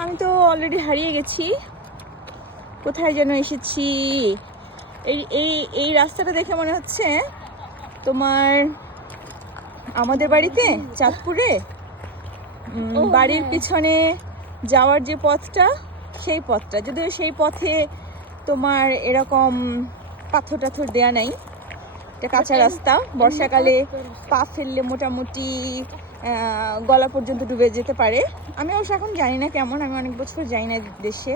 আমি তো অলরেডি হারিয়ে গেছি, কোথায় যেন এসেছি। এই এই এই রাস্তাটা দেখে মনে হচ্ছে তোমার আমাদের বাড়িতে চাঁদপুরে বাড়ির পিছনে যাওয়ার যে পথটা, সেই পথটা, যদিও সেই পথে তোমার এরকম পাথর টাথর দেয়া নাই, এটা কাঁচা রাস্তা। বর্ষাকালে পা ফেললে মোটামুটি গলা পর্যন্ত ডুবে যেতে পারে। আমি অবশ্য এখন জানি না কেমন, আমি অনেক বছর যাই না দেশে।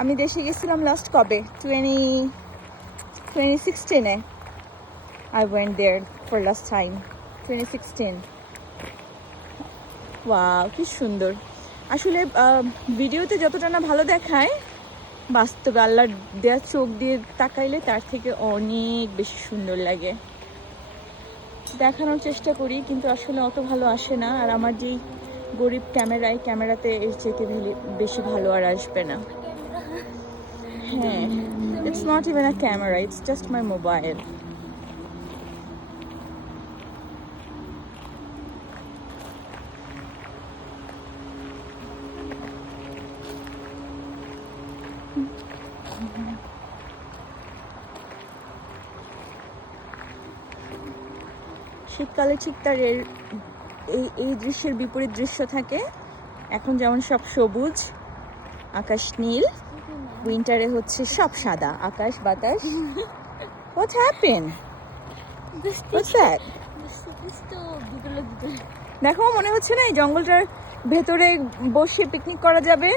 আমি দেশে গেছিলাম লাস্ট কবে, 2016-এ I went there for last time, 2016. Wow, কি সুন্দর। আসলে ভিডিওতে যতটা না ভালো দেখায়, বাস্তবে আল্লাহর দেয়া চোখ দিয়ে তাকাইলে তার থেকে অনেক বেশি সুন্দর লাগে। দেখানোর চেষ্টা করি কিন্তু আসলে অত ভালো আসে না। আর আমার যেই গরিব ক্যামেরাতে এর চেয়ে বেশি ভালো আর আসবে না। হ্যাঁ, it's not even a camera, it's just my mobile. শীতকালে ঠিক তার এই দৃশ্যের বিপরীত দৃশ্য থাকে। এখন যেমন সব সবুজ, আকাশ নীল, উইন্টারে হচ্ছে সব সাদা, আকাশ বাতাস। What happened? What's that? দেখো, মনে হচ্ছে না এই জঙ্গলটার ভেতরে বসে পিকনিক করা যাবে।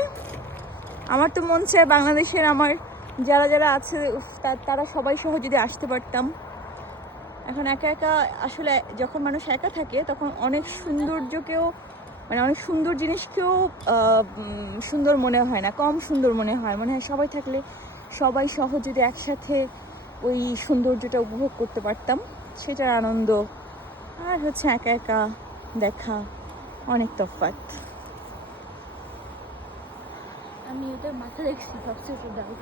আমার তো মন চায় বাংলাদেশের আমার যারা যারা আছে তারা সবাই সহ যদি আসতে পারতাম। এখন একা একা আসলে যখন মানুষ একা থাকে তখন অনেক সৌন্দর্যকেও, মানে অনেক সুন্দর জিনিসকেও সুন্দর মনে হয় না, কম সুন্দর মনে হয়। সবাই থাকলে, সবাই সহ যদি একসাথে ওই সৌন্দর্যটা উপভোগ করতে পারতাম, সেটার আনন্দ আর হচ্ছে একা একা দেখা অনেক তফাৎ। আমি ওদের মাথা দেখছি সবচেয়ে দাও।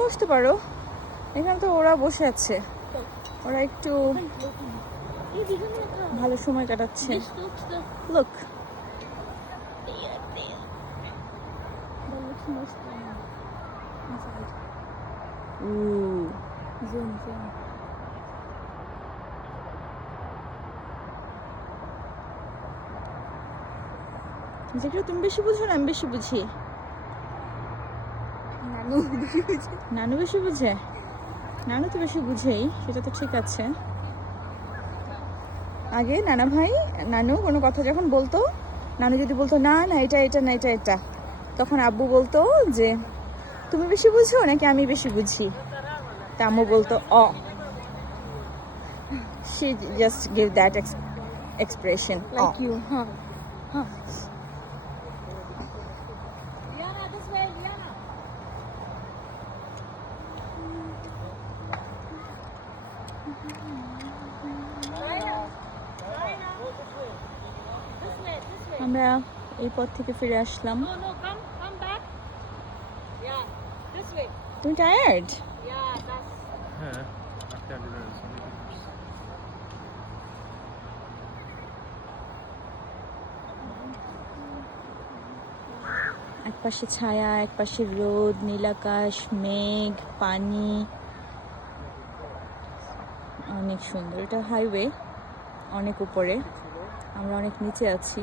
বসতে পারো, এখানে তো ওরা বসে আছে, ওরা একটু ভালো সময় কাটাচ্ছে। Look. Ooh. Zoom. যেগুলো তুমি বেশি বুঝো না আমি বেশি বুঝি? নানু বেশি বুঝে? নানু তো বেশি বুঝেই, সেটা তো ঠিক আছে। আগে নানু কোনো কথা যখন বলতো, নানু যদি বলতো না না এটা এটা না এটা এটা, তখন আব্বু বলতো যে তুমি বেশি বুঝো নাকি আমি বেশি বুঝি? তা আম্মু বলতো she just give that expression Like you, huh? আমরা এই পথ থেকে ফিরে আসলাম। তুমি টায়ার্ড? এক পাশে ছায়া, এক পাশে রোদ, নীল আকাশ, মেঘ, পানি, অনেক সুন্দর। এটা হাইওয়ে, অনেক উপরে, আমরা অনেক নিচে আছি।